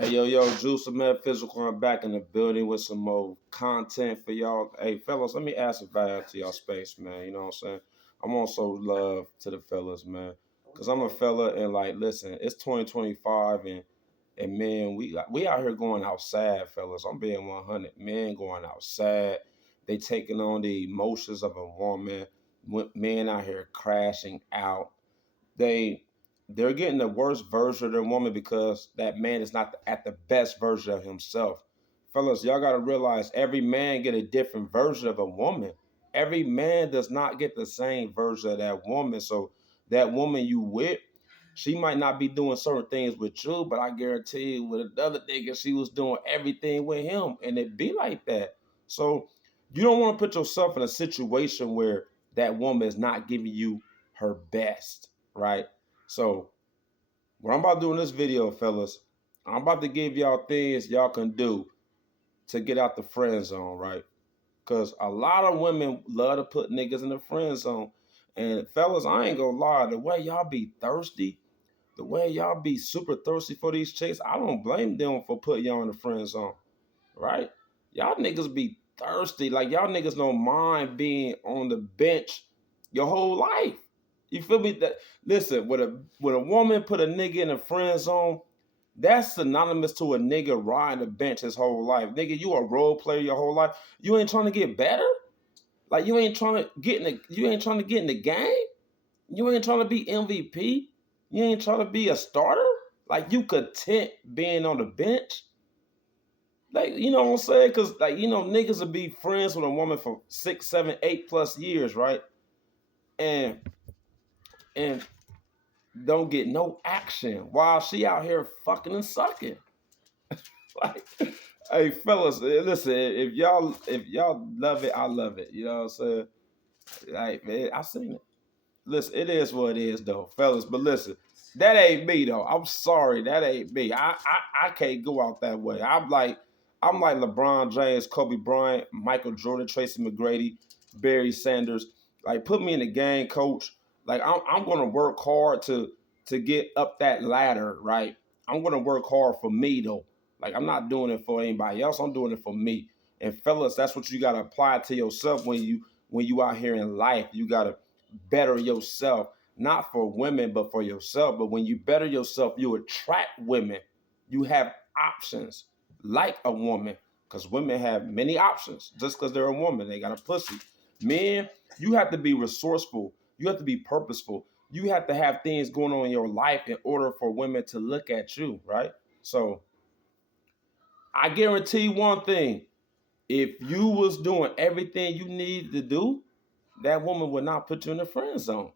Hey, yo, Juice the Metaphysical. I'm back in the building with some more content for y'all. Hey, fellas, let me add some value to y'all space, man. You know what I'm saying? I'm also love to the fellas, man. Because I'm a fella and, like, listen, it's 2025 and man, we out here going outside, fellas. I'm being 100. Men going outside. They taking on the emotions of a woman. Men out here crashing out. they they're getting the worst version of their woman because that man is not at the best version of himself. Fellas, y'all got to realize every man get a different version of a woman. Every man does not get the same version of that woman. So that woman you with, she might not be doing certain things with you, but I guarantee you with another nigga, she was doing everything with him. And it be like that. So you don't want to put yourself in a situation where that woman is not giving you her best, right? So what I'm about to do in this video, fellas, I'm about to give y'all things y'all can do to get out the friend zone, right? Because a lot of women love to put niggas in the friend zone. And fellas, I ain't gonna lie, the way y'all be thirsty, the way y'all be super thirsty for these chicks, I don't blame them for putting y'all in the friend zone, right? Y'all niggas be thirsty. Like y'all niggas don't mind being on the bench your whole life. You feel me? That listen, when a woman put a nigga in a friend zone, that's synonymous to a nigga riding the bench his whole life. Nigga, you a role player your whole life. You ain't trying to get better. Like you ain't trying to get in you ain't trying to get in the game. You ain't trying to be MVP. You ain't trying to be a starter. Like you content being on the bench. Like, you know what I'm saying? Cause like, niggas will be friends with a woman for 6, 7, 8+ years, right? And and don't get no action while she out here fucking and sucking. Like, hey fellas, listen, if y'all love it, I love it. You know what I'm saying? Like, man, I seen it. Listen, it is what it is though, fellas. But listen, that ain't me though. I'm sorry, that ain't me. I can't go out that way. I'm like LeBron James, Kobe Bryant, Michael Jordan, Tracy McGrady, Barry Sanders. Like put me in the game, coach. Like I'm gonna work hard to get up that ladder, right? I'm gonna work hard for me though. Like I'm not doing it for anybody else. I'm doing it for me. And fellas, that's what you gotta apply to yourself when you out here in life. You gotta better yourself, not for women, but for yourself. But when you better yourself, you attract women. You have options like a woman, because women have many options just because they're a woman. They got a pussy. Men, you have to be resourceful. You have to be purposeful. You have to have things going on in your life in order for women to look at you, right? So I guarantee one thing. If you was doing everything you needed to do, that woman would not put you in the friend zone.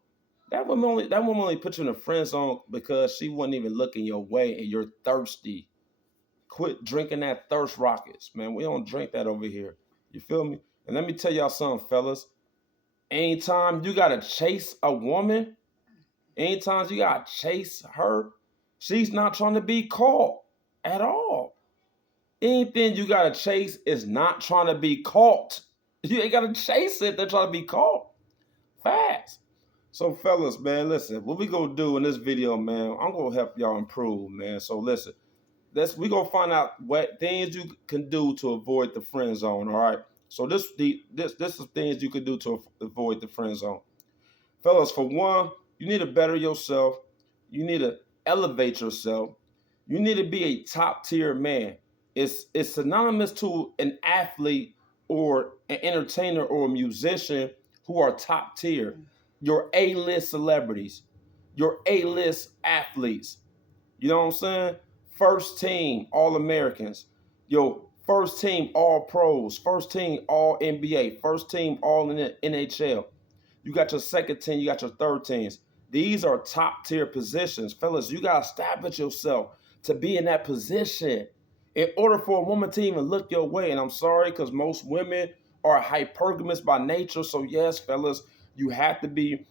That woman only put you in the friend zone because she wasn't even looking your way and you're thirsty. Quit drinking that thirst rockets, man. We don't drink that over here. You feel me? And let me tell y'all something, fellas. Anytime you gotta chase a woman, anytime you gotta chase her, she's not trying to be caught at all. Anything you gotta chase is not trying to be caught. You ain't gotta chase it, they're trying to be caught. Fast. So fellas, man, listen, what we gonna do in this video, man, I'm gonna help y'all improve, man. So listen, we gonna find out what things you can do to avoid the friend zone, all right? So this is things you can do to avoid the friend zone. Fellas, for one, you need to better yourself. You need to elevate yourself. You need to be a top tier man. It's synonymous to an athlete or an entertainer or a musician who are top tier. Your A-list celebrities, your A-list athletes. You know what I'm saying? First team All Americans, yo, first team All Pros, first team All NBA, first team All NHL. You got your second team, you got your third teams. These are top tier positions. Fellas, you got to establish yourself to be in that position in order for a woman to even look your way. And I'm sorry, because most women are hypergamous by nature. So, yes, fellas, you have to be,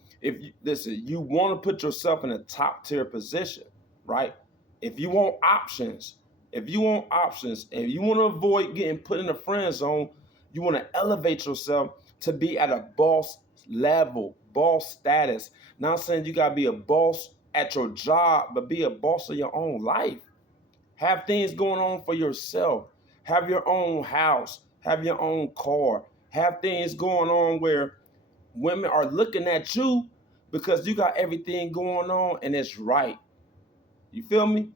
listen, you want to put yourself in a top tier position, right? If you want options, if you want options, and you want to avoid getting put in the friend zone, you want to elevate yourself to be at a boss level, boss status. Not saying you gotta be a boss at your job, but be a boss of your own life. Have things going on for yourself. Have your own house. Have your own car. Have things going on where women are looking at you because you got everything going on and it's right. You feel me?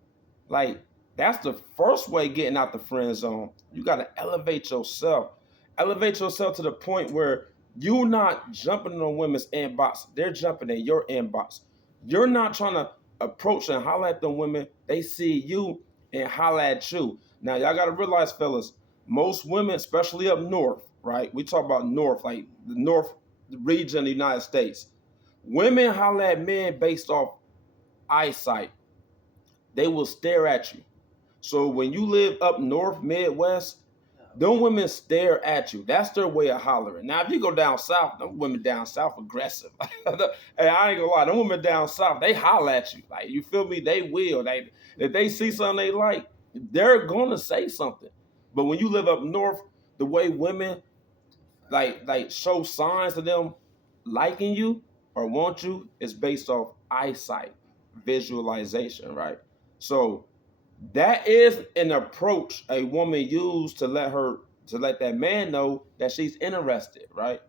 Like, that's the first way getting out the friend zone. You got to elevate yourself. Elevate yourself to the point where you're not jumping on women's inbox. They're jumping in your inbox. You're not trying to approach and holler at them women. They see you and holler at you. Now, y'all got to realize, fellas, most women, especially up north, right? We talk about north, like the north region of the United States. Women holler at men based off eyesight. They will stare at you. So when you live up north, Midwest, them women stare at you. That's their way of hollering. Now, if you go down south, them women down south aggressive. Hey, I ain't gonna lie, them women down south, they holler at you. Like, you feel me? They will. If they see something they like, they're gonna say something. But when you live up north, the way women like show signs of them liking you or want you is based off eyesight, visualization, right? So that is an approach a woman used to let that man know that she's interested, right?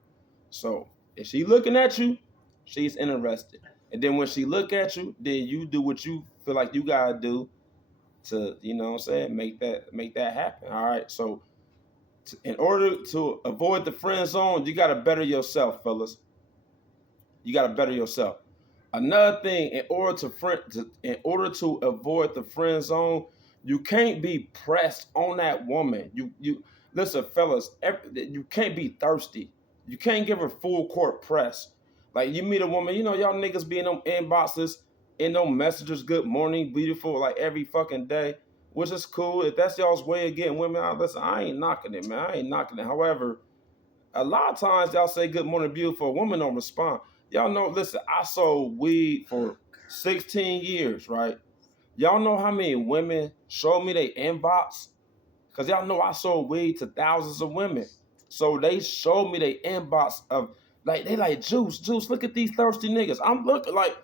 So if she looking at you, she's interested. And then when she look at you, then you do what you feel like you gotta do to, you know what I'm saying, make that happen. All right. So in order to avoid the friend zone, you gotta better yourself, fellas. You gotta better yourself. Another thing, in order to avoid the friend zone, you can't be pressed on that woman. You listen, fellas. You can't be thirsty. You can't give her full court press. Like, you meet a woman, you know, y'all niggas be in them inboxes, in them messages, good morning, beautiful, like every fucking day, which is cool. If that's y'all's way of getting women out, listen, I ain't knocking it, man. I ain't knocking it. However, a lot of times y'all say good morning, beautiful. A woman don't respond. Y'all know, listen, I sold weed for 16 years, right? Y'all know how many women showed me they inbox? Because y'all know I sold weed to thousands of women. So they showed me they inbox of, like, they like, Juice, look at these thirsty niggas. I'm looking like,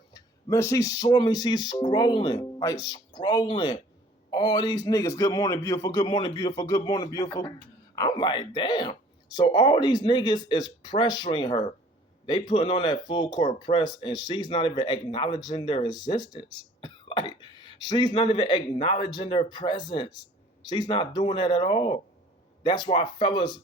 man, she's showing me, she's scrolling, like scrolling. All these niggas, good morning, beautiful, good morning, beautiful, good morning, beautiful. I'm like, damn. So all these niggas is pressuring her. They putting on that full court press, and she's not even acknowledging their existence. Like, she's not even acknowledging their presence. She's not doing that at all. That's why, fellas,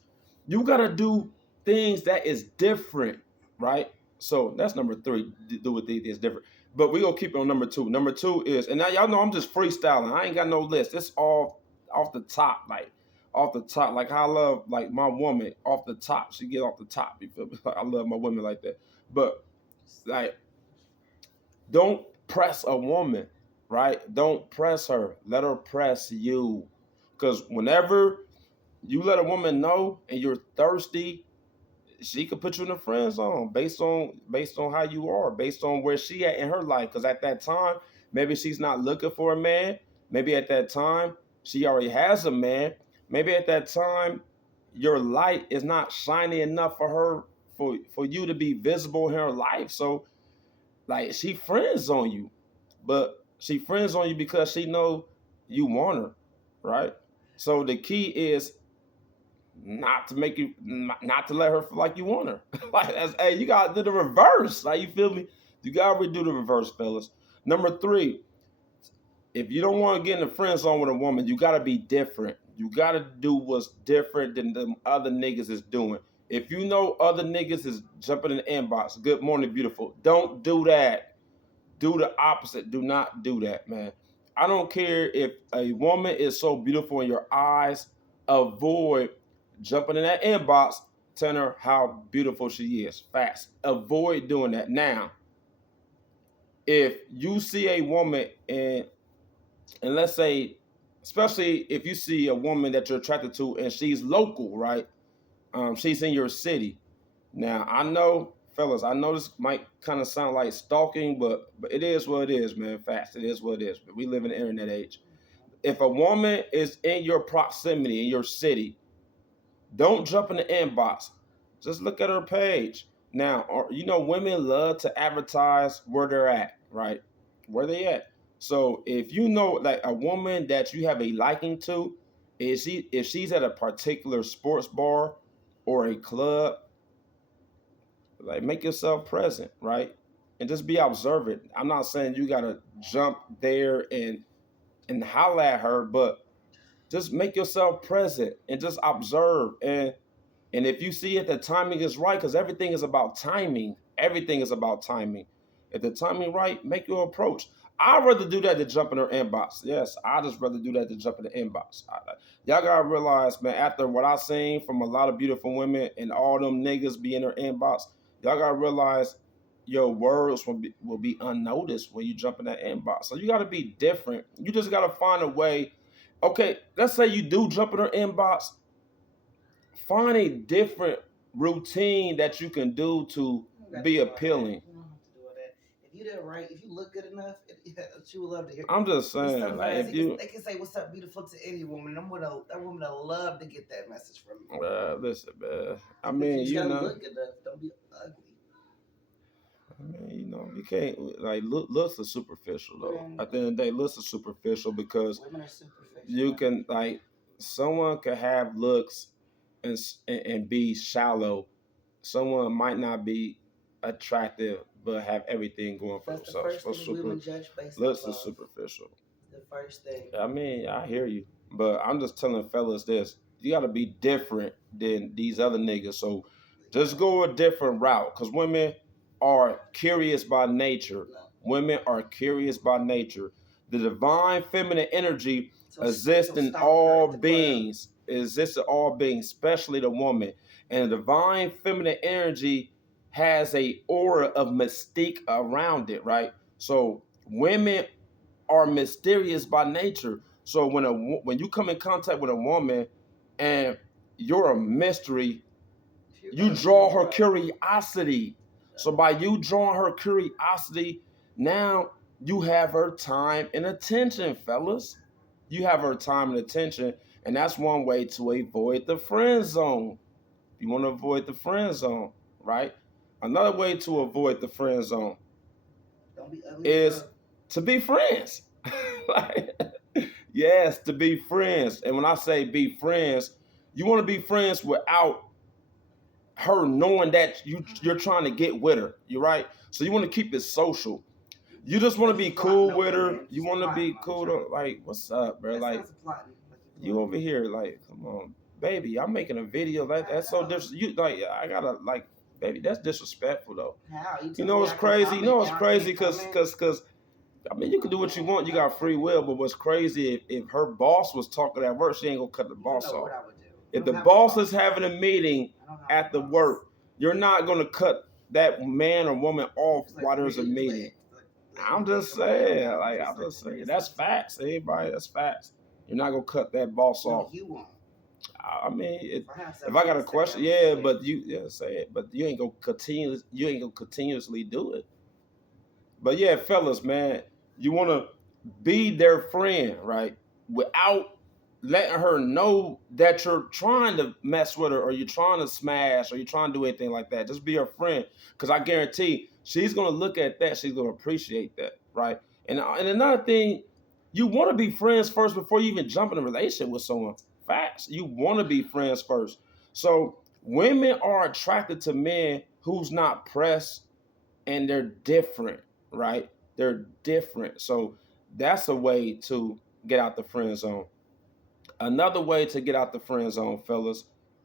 you gotta do things that is different, right? So that's number 3. Do what is different. But we gonna keep it on number 2. Number 2 is, and now y'all know I'm just freestyling. I ain't got no list. It's all off the top, like off the top. Like how I love like my woman off the top. She get off the top. You feel me? I love my women like that. But like, don't press a woman, right? Don't press her. Let her press you. Because whenever you let a woman know and you're thirsty, she could put you in a friend zone based on how you are, based on where she at in her life. Because at that time, maybe she's not looking for a man. Maybe at that time she already has a man. Maybe at that time your light is not shiny enough for her for you to be visible in her life. So like, she friends on you, but she friends on you because she know you want her, right? So the key is not to make you not to let her feel like you want her. Like, hey, you gotta do the reverse. Like, you feel me? You gotta redo the reverse, fellas. Number 3, if you don't want to get in the friend zone with a woman, you gotta be different. You gotta do what's different than the other niggas is doing. If you know other niggas is jumping in the inbox, good morning, beautiful. Don't do that. Do the opposite. Do not do that, man. I don't care if a woman is so beautiful in your eyes. Avoid jumping in that inbox, telling her how beautiful she is. Fast. Avoid doing that. Now, if you see a woman and let's say, especially if you see a woman that you're attracted to and she's local, right? She's in your city. Now, I know, fellas, I know this might kind of sound like stalking, but it is what it is, man. Fast. It is what it is. But we live in the internet age. If a woman is in your proximity, in your city, don't jump in the inbox. Just look at her page. Now, you know, women love to advertise where they're at, right? Where they at. So if you know like a woman that you have a liking to, if she's at a particular sports bar or a club, like make yourself present, right? And just be observant. I'm not saying you gotta jump there and holler at her, but just make yourself present and just observe. And if you see if the timing is right, because everything is about timing. Everything is about timing. If the timing right, make your approach. I'd rather do that than jump in her inbox. Yes, I just rather do that than jump in the inbox. Y'all gotta realize, man, after what I seen from a lot of beautiful women and all them niggas be in her inbox, y'all gotta realize your words will be unnoticed when you jump in that inbox. So you gotta be different. You just gotta find a way. Okay, let's say you do jump in her inbox, find a different routine that you can do to be appealing. You don't have to do all that. If you did it right, if you look good enough, she would love to hear. I'm just There's saying, some like guys if you they can say "What's up, beautiful" to any woman. That woman will love to get that message from you. listen, man. I But you mean, just you gotta know, look good enough. Don't be ugly. you can't like looks are superficial though. At the end of the day, looks are superficial because Women are superficial. you can like someone could have looks and be shallow. Someone might not be attractive but have everything going for That's the themselves. first thing women judge based Looks off is of. superficial. The first thing. I mean, I hear you, but I'm just telling fellas this: you got to be different than these other niggas. So just go a different route, cause women are curious by nature. Women are curious by nature. The divine feminine energy exists in all beings. Exists in all beings, especially the woman. And the divine feminine energy has a aura of mystique around it, right? So women are mysterious by nature. So when you come in contact with a woman and you're a mystery, you draw her curiosity. So by you drawing her curiosity, now you have her time and attention, fellas. You have her time and attention, and that's one way to avoid the friend zone. You want to avoid the friend zone, right? Another way to avoid the friend zone is to be friends. Like, yes, to be friends. And when I say be friends, you want to be friends without her knowing that you're trying to get with her. You're right. So you want to keep it social. You just want to be cool with her. You want to be cool to like, what's up, bro? Like, you over here, like, come on, baby. I'm making a video. Like, that's so different. You like, I gotta like, baby. That's disrespectful though. How? You know it's crazy. You know it's crazy because I mean, you can do what you want. You got free will. But what's crazy, if her boss was talking at work, she ain't gonna cut the boss off. If the boss is having a meeting at the work, you're not gonna cut that man or woman off while there's a meeting. I'm just saying, that's facts. Anybody, that's facts. You're not gonna cut that boss off. You won't. I mean, if I got a question, yeah, but say it. But you ain't gonna continuously do it. But yeah, fellas, man, you want to be their friend, right? Without letting her know that you're trying to mess with her or you're trying to smash or you're trying to do anything like that. Just be her friend. Because I guarantee she's going to look at that. She's going to appreciate that, right? And another thing, you want to be friends first before you even jump in a relationship with someone. Facts. You want to be friends first. So women are attracted to men who's not pressed and they're different, right? They're different. So that's a way to get out the friend zone. Another way to get out the friend zone, fellas,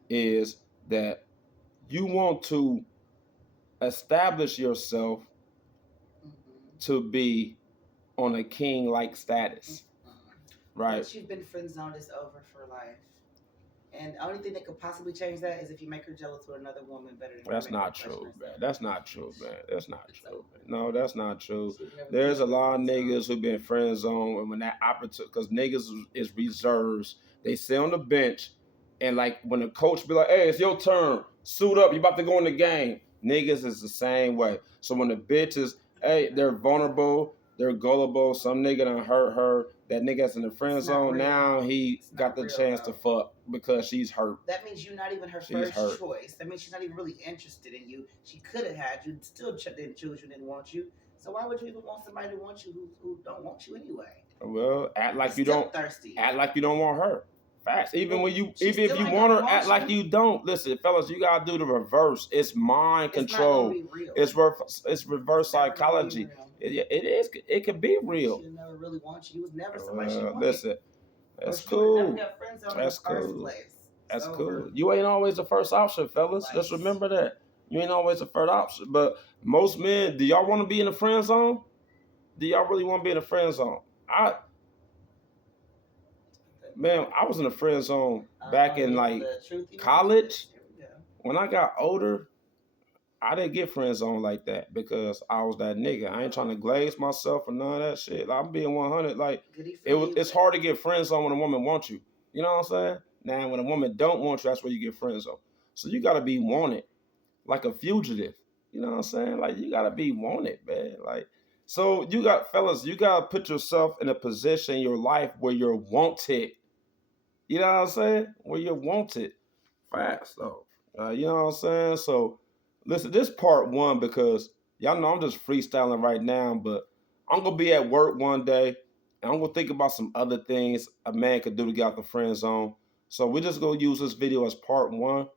is that you want to establish yourself to be on a king-like status, right? Once you've been friend zoned, it's over for life. And the only thing that could possibly change that is if you make her jealous with another woman better than That's not true, man. That's not true, man. That's not true. No, that's not true. There's a lot of niggas who've been friend zoned, and when that opportunity, because niggas is reserves, they sit on the bench, and like when the coach be like, "Hey, it's your turn. Suit up. You about to go in the game." Niggas is the same way. So when the bitches, hey, they're vulnerable, they're gullible. Some nigga done hurt her. That nigga's in the friend zone. Now he got the chance to fuck because she's hurt. That means you're not even her first choice. That means she's not even really interested in you. She could have had you, still didn't choose you, didn't want you. So why would you even want somebody to want you who don't want you anyway? Well, It's still thirsty. act like you don't want her. Facts. Even Well, when you, she even if still you ain't want gonna her, act want like you. you don't. Listen, fellas, you gotta do the reverse. It's mind It's not gonna control. be real. It's reverse It's never gonna be psychology. real. It is. It can be real. She'll never really want you. You was never somebody she wanted. Listen, that's Or she would've never cool. got friend zone in the That's first cool. place. That's It's cool. over. You ain't always the first option, fellas. Just Right. remember that. You ain't always the first option. But most men, do y'all want to be in the friend zone? Do y'all really want to be in the friend zone? I was in the friend zone back in like college. When I got older, I didn't get friend zone like that because I was that nigga. I ain't trying to glaze myself or none of that shit. I'm being 100. Like it's hard to get friend zone when a woman wants you. You know what I'm saying? Now when a woman don't want you, that's where you get friend zone. So you gotta be wanted, like a fugitive. You know what I'm saying? Like you gotta be wanted, man. Like so you got fellas, you gotta put yourself in a position in your life where you're wanted. You know what I'm saying? Where you're wanted. Facts though. You know what I'm saying? So listen, this part one because y'all know I'm just freestyling right now, but I'm gonna be at work one day and I'm gonna think about some other things a man could do to get out the friend zone. So we're just gonna use this video as part one.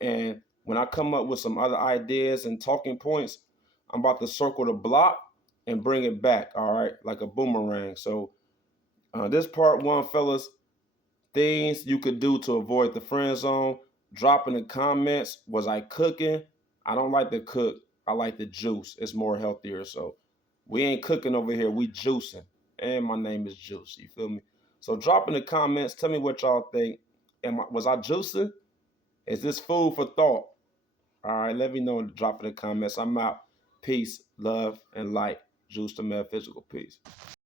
And when I come up with some other ideas and talking points, I'm about to circle the block and bring it back, all right, like a boomerang. So this part one, fellas, things you could do to avoid the friend zone. Drop in the comments. Was I cooking? I don't like to cook. I like to juice. It's more healthier. So we ain't cooking over here. We juicing. And my name is Juice. You feel me? So drop in the comments. Tell me what y'all think. Was I juicing? Is this food for thought? All right. Let me know. Drop in the comments. I'm out. Peace, love, and light. Juice to metaphysical. Peace.